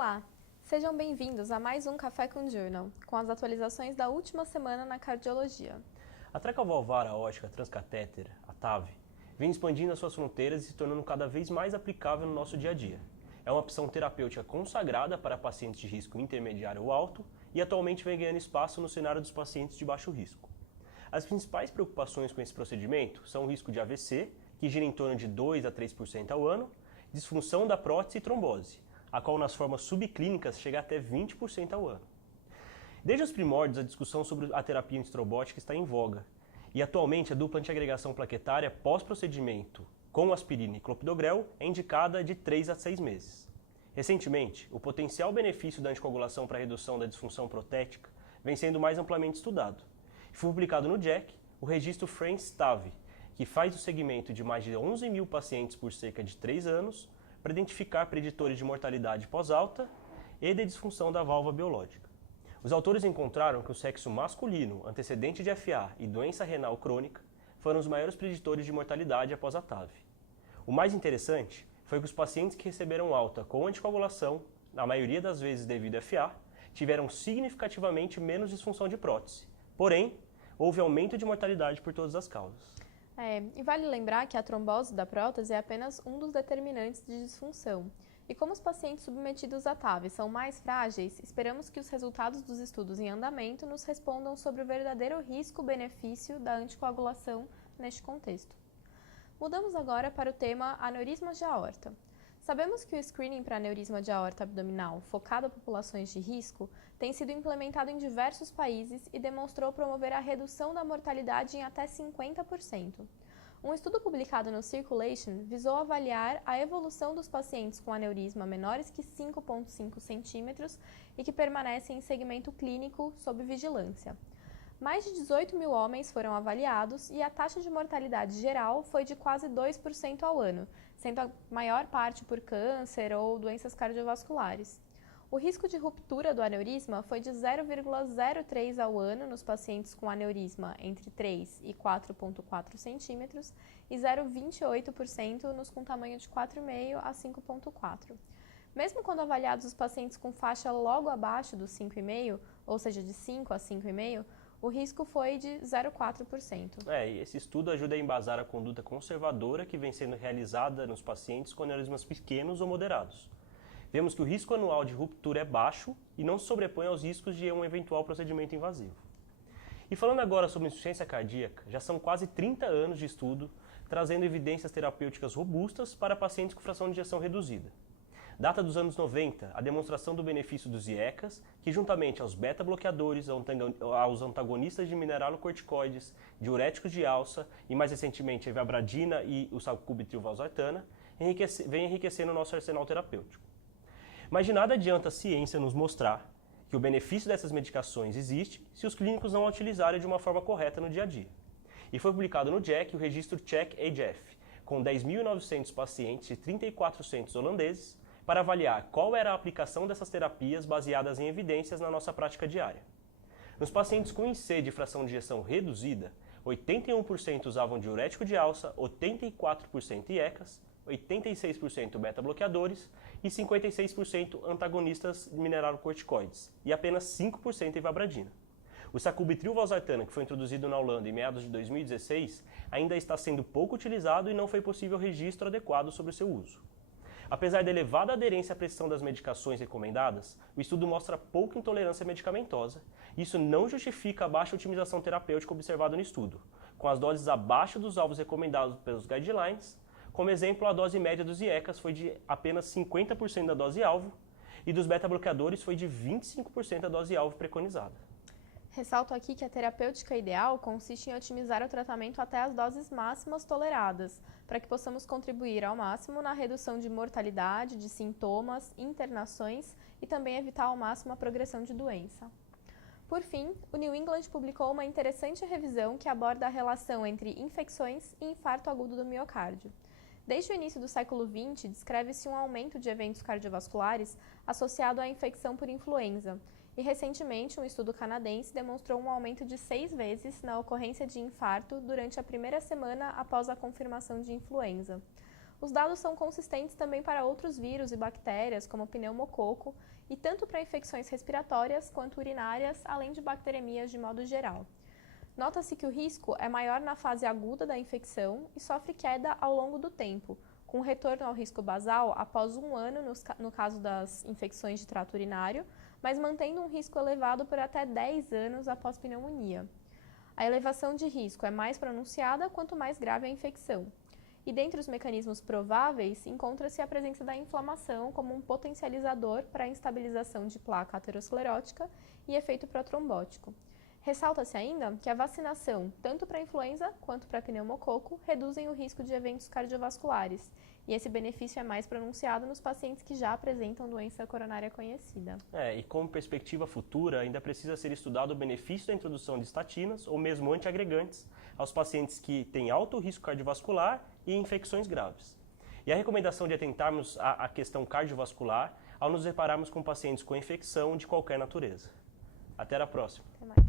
Olá, sejam bem-vindos a mais um Café com Journal, com as atualizações da última semana na cardiologia. A traca-valvar aórtica transcatéter, a TAV, vem expandindo as suas fronteiras e se tornando cada vez mais aplicável no nosso dia a dia. É uma opção terapêutica consagrada para pacientes de risco intermediário ou alto e atualmente vem ganhando espaço no cenário dos pacientes de baixo risco. As principais preocupações com esse procedimento são o risco de AVC, que gira em torno de 2 a 3% ao ano, disfunção da prótese e trombose, a qual nas formas subclínicas chega até 20% ao ano. Desde os primórdios, a discussão sobre a terapia antitrombótica está em voga, e atualmente a dupla antiagregação plaquetária pós-procedimento com aspirina e clopidogrel é indicada de 3 a 6 meses. Recentemente, o potencial benefício da anticoagulação para a redução da disfunção protética vem sendo mais amplamente estudado. Foi publicado no JACC o registro France-TAV, que faz o segmento de mais de 11 mil pacientes por cerca de 3 anos para identificar preditores de mortalidade pós-alta e de disfunção da válvula biológica. Os autores encontraram que o sexo masculino, antecedente de FA e doença renal crônica foram os maiores preditores de mortalidade após a TAV. O mais interessante foi que os pacientes que receberam alta com anticoagulação, na maioria das vezes devido a FA, tiveram significativamente menos disfunção de prótese. Porém, houve aumento de mortalidade por todas as causas. E vale lembrar que a trombose da prótese é apenas um dos determinantes de disfunção. E como os pacientes submetidos à TAV são mais frágeis, esperamos que os resultados dos estudos em andamento nos respondam sobre o verdadeiro risco-benefício da anticoagulação neste contexto. Mudamos agora para o tema aneurismas de aorta. Sabemos que o screening para aneurisma de aorta abdominal, focado a populações de risco, tem sido implementado em diversos países e demonstrou promover a redução da mortalidade em até 50%. Um estudo publicado no Circulation visou avaliar a evolução dos pacientes com aneurisma menores que 5,5 centímetros e que permanecem em segmento clínico sob vigilância. Mais de 18 mil homens foram avaliados e a taxa de mortalidade geral foi de quase 2% ao ano, sendo a maior parte por câncer ou doenças cardiovasculares. O risco de ruptura do aneurisma foi de 0,03 ao ano nos pacientes com aneurisma entre 3 e 4,4 centímetros e 0,28% nos com tamanho de 4,5 a 5,4. Mesmo quando avaliados os pacientes com faixa logo abaixo dos 5,5, ou seja, de 5 a 5,5, o risco foi de 0,4%. E esse estudo ajuda a embasar a conduta conservadora que vem sendo realizada nos pacientes com aneurismas pequenos ou moderados. Vemos que o risco anual de ruptura é baixo e não se sobrepõe aos riscos de um eventual procedimento invasivo. E falando agora sobre insuficiência cardíaca, já são quase 30 anos de estudo trazendo evidências terapêuticas robustas para pacientes com fração de ejeção reduzida. Data dos anos 90, a demonstração do benefício dos IECAs, que juntamente aos beta-bloqueadores, aos antagonistas de mineralocorticoides, diuréticos de alça e mais recentemente a ivabradina e o sacubitril/valsartana, vem enriquecendo o nosso arsenal terapêutico. Mas de nada adianta a ciência nos mostrar que o benefício dessas medicações existe se os clínicos não a utilizarem de uma forma correta no dia a dia. E foi publicado no JACC o registro CHECK-AGF, com 10.900 pacientes de 34 centros holandeses, para avaliar qual era a aplicação dessas terapias baseadas em evidências na nossa prática diária. Nos pacientes com IC de fração de ejeção reduzida, 81% usavam diurético de alça, 84% IECAs, 86% beta-bloqueadores e 56% antagonistas mineralocorticoides e apenas 5% ivabradina. O sacubitril/valsartana, que foi introduzido na Holanda em meados de 2016, ainda está sendo pouco utilizado e não foi possível registro adequado sobre o seu uso. Apesar da elevada aderência à prescrição das medicações recomendadas, o estudo mostra pouca intolerância medicamentosa. Isso não justifica a baixa otimização terapêutica observada no estudo, com as doses abaixo dos alvos recomendados pelos guidelines. Como exemplo, a dose média dos IECAs foi de apenas 50% da dose-alvo e dos beta-bloqueadores foi de 25% da dose-alvo preconizada. Ressalto aqui que a terapêutica ideal consiste em otimizar o tratamento até as doses máximas toleradas, para que possamos contribuir ao máximo na redução de mortalidade, de sintomas, internações e também evitar ao máximo a progressão de doença. Por fim, o New England publicou uma interessante revisão que aborda a relação entre infecções e infarto agudo do miocárdio. Desde o início do século XX, descreve-se um aumento de eventos cardiovasculares associado à infecção por influenza, e recentemente um estudo canadense demonstrou um aumento de 6 vezes na ocorrência de infarto durante a primeira semana após a confirmação de influenza. Os dados são consistentes também para outros vírus e bactérias, como o pneumococo, e tanto para infecções respiratórias quanto urinárias, além de bacteremias de modo geral. Nota-se que o risco é maior na fase aguda da infecção e sofre queda ao longo do tempo, com retorno ao risco basal após 1 ano no caso das infecções de trato urinário, mas mantendo um risco elevado por até 10 anos após pneumonia. A elevação de risco é mais pronunciada quanto mais grave a infecção. E dentre os mecanismos prováveis, encontra-se a presença da inflamação como um potencializador para a instabilização de placa aterosclerótica e efeito protrombótico. Ressalta-se ainda que a vacinação, tanto para a influenza quanto para pneumococo, reduzem o risco de eventos cardiovasculares, e esse benefício é mais pronunciado nos pacientes que já apresentam doença coronária conhecida. E como perspectiva futura, ainda precisa ser estudado o benefício da introdução de estatinas ou mesmo antiagregantes aos pacientes que têm alto risco cardiovascular e infecções graves. E a recomendação de atentarmos à questão cardiovascular ao nos depararmos com pacientes com infecção de qualquer natureza. Até a próxima. Até mais.